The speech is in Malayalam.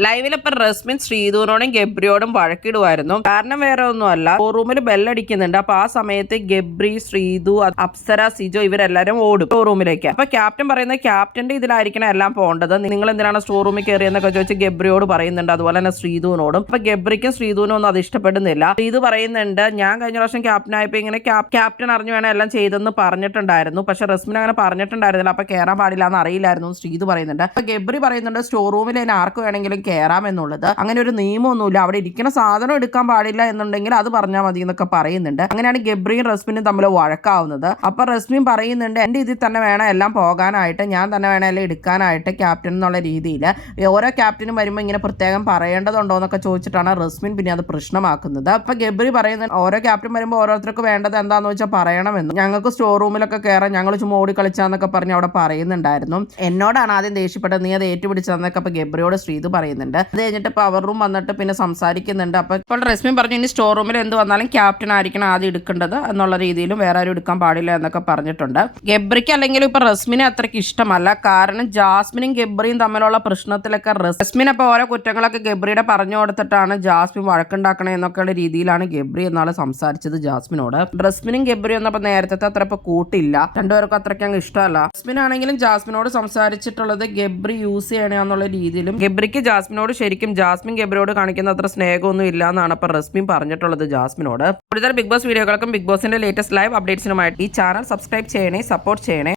ലൈവിലിപ്പം റസ്മിൻ ശ്രീധുവിനോടും ഗബ്രിയോടും വഴക്കിടുമായിരുന്നു. കാരണം വേറെ ഒന്നുമല്ല, ഷോറൂമിൽ ബെല്ലടിക്കുന്നുണ്ട്. അപ്പൊ ആ സമയത്ത് ഗബ്രി, ശ്രീധു, അപ്സര, സിജോ ഇവരെല്ലാരും ഓടും ഷോറൂമിലേക്ക്. അപ്പൊ ക്യാപ്റ്റൻ പറയുന്നത് ക്യാപ്റ്റന്റെ ഇതിലായിരിക്കണം എല്ലാം പോകേണ്ടത്, നിങ്ങൾ എന്തിനാണ് സ്റ്റോർ കയറിയെന്നൊക്കെ ചോദിച്ച് ഗബ്രിയോട് പറയുന്നുണ്ട്. അതുപോലെ തന്നെ ശ്രീധുവിനോടും. അപ്പൊ ഗബ്രിക്കും ശ്രീധുവിനും ഒന്നും അത് ഇഷ്ടപ്പെടുന്നില്ല. ശ്രീധു പറയുന്നുണ്ട്, ഞാൻ കഴിഞ്ഞ പ്രാവശ്യം ക്യാപ്റ്റൻ ആയപ്പോ ഇങ്ങനെ ക്യാപ്റ്റൻ അറിഞ്ഞു വേണം എല്ലാം ചെയ്തെന്ന് പറഞ്ഞിട്ടുണ്ടായിരുന്നു, പക്ഷെ റസ്മിൻ അങ്ങനെ പറഞ്ഞിട്ടുണ്ടായിരുന്നില്ല, അപ്പൊ കയറാൻ പാടില്ല എന്ന് അറിയില്ലായിരുന്നു ശ്രീധു പറയുന്നുണ്ട്. അപ്പൊ ഗബ്രി പറയുന്നുണ്ട് സ്റ്റോർ റൂമിൽ ആർക്ക് വേണമെങ്കിലും കയറാം എന്നുള്ളത്, അങ്ങനെ ഒരു നിയമമൊന്നുമില്ല, അവിടെ ഇരിക്കുന്ന സാധനം എടുക്കാൻ പാടില്ല എന്നുണ്ടെങ്കിൽ അത് പറഞ്ഞാൽ മതി എന്നൊക്കെ പറയുന്നുണ്ട്. അങ്ങനെയാണ് ഗബ്രിയും റസ്മിനും തമ്മിൽ വഴക്കാവുന്നത്. അപ്പൊ റസ്മിൻ പറയുന്നുണ്ട്, എന്റെ ഇതിൽ തന്നെ വേണം എല്ലാം പോകാനായിട്ട്, ഞാൻ തന്നെ വേണം എല്ലാം എടുക്കാനായിട്ട് ക്യാപ്റ്റൻ എന്നുള്ള രീതിയിൽ. ഓരോ ക്യാപ്റ്റനും വരുമ്പോൾ ഇങ്ങനെ പ്രത്യേകം പറയേണ്ടതുണ്ടോ എന്നൊക്കെ ചോദിച്ചിട്ടാണ് റസ്മിൻ പിന്നെ അത് പ്രശ്നമാക്കുന്നത്. അപ്പൊ ഗബ്രി പറയുന്നത്, ഓരോ ക്യാപ്റ്റൻ വരുമ്പോൾ ഓരോരുത്തർക്ക് വേണ്ടത് എന്താന്ന് വെച്ചാൽ പറയണമെന്നും, ഞങ്ങൾക്ക് സ്റ്റോർ റൂമിലൊക്കെ കയറാൻ ഞങ്ങൾ ചുമ്മാ ഓടി കളിച്ചാന്നൊക്കെ പറഞ്ഞ് അവിടെ പറയുന്നുണ്ടായിരുന്നു. എന്നോടാണ് ആദ്യം ദേഷ്യപ്പെട്ടത്, നീ അത് ഏറ്റുപിടിച്ചതെന്നൊക്കെ അപ്പൊ ഗബ്രിയോട് ശ്രീധു പറയുന്നുണ്ട്. അത് കഴിഞ്ഞിട്ട് പവർ റൂം വന്നിട്ട് പിന്നെ സംസാരിക്കുന്നുണ്ട്. അപ്പൊ ഇപ്പോൾ റസ്മിൻ പറഞ്ഞു, ഇനി സ്റ്റോർ റൂമിൽ എന്ത് വന്നാലും ക്യാപ്റ്റൻ ആയിരിക്കണം ആദ്യം എടുക്കേണ്ടത് എന്നുള്ള രീതിയിലും വേറെ ആരും എടുക്കാൻ പാടില്ല എന്നൊക്കെ പറഞ്ഞിട്ടുണ്ട്. ഗബ്രിക്ക് അല്ലെങ്കിൽ ഇപ്പൊ റസ്മിനെ അത്രയ്ക്ക് ഇഷ്ടമല്ല. കാരണം ജാസ്മിനും ഗബ്രിയും തമ്മിലുള്ള പ്രശ്നത്തിലൊക്കെ റസ്മിൻ അപ്പൊ ഓരോ കുറ്റങ്ങളൊക്കെ ഗബ്രിയുടെ പറഞ്ഞു കൊടുത്തിട്ടാണ് ജാസ്മിൻ വഴക്കുണ്ടാക്കണേ എന്നൊക്കെയുള്ള രീതിയിലാണ് ഗബ്രി എന്നാള് സംസാരിച്ചത് ജാസ്മിനോട്. റസ്മിനും ഗബ്രിയും ഒന്നും നേരത്തെ അത്ര ഇപ്പൊ കൂട്ടില്ല, രണ്ടുപേർക്കും അത്രയ്ക്ക് അങ്ങ് ഇഷ്ടമല്ല. റസ്മിൻ ആണെങ്കിലും ജാസ്മിനോട് സംസാരിച്ചിട്ടുള്ളത് ഗബ്രി യൂസ് ചെയ്യണേ എന്നുള്ള രീതിയിലും, ഗബ്രിക്ക് ജാസ്മിനോട് ശരിക്കും ജാസ്മിൻ ഗബ്രിയോട് കാണിക്കുന്ന അത്ര സ്നേഹമൊന്നും ഇല്ല എന്നാണ് ഇപ്പൊ റസ്മിൻ പറഞ്ഞിട്ടുള്ളത് ജാസ്മിനോട്. കൂടുതൽ ബിഗ് ബോസ് വീഡിയോകൾക്കും ബിഗ് ബോസിന്റെ ലേറ്റസ്റ്റ് ലൈവ് അപ്ഡേറ്റ്സിനുമായിട്ട് ഈ ചാനൽ സബ്സ്ക്രൈബ് ചെയ്യണേ, സപ്പോർട്ട് ചെയ്യണേ.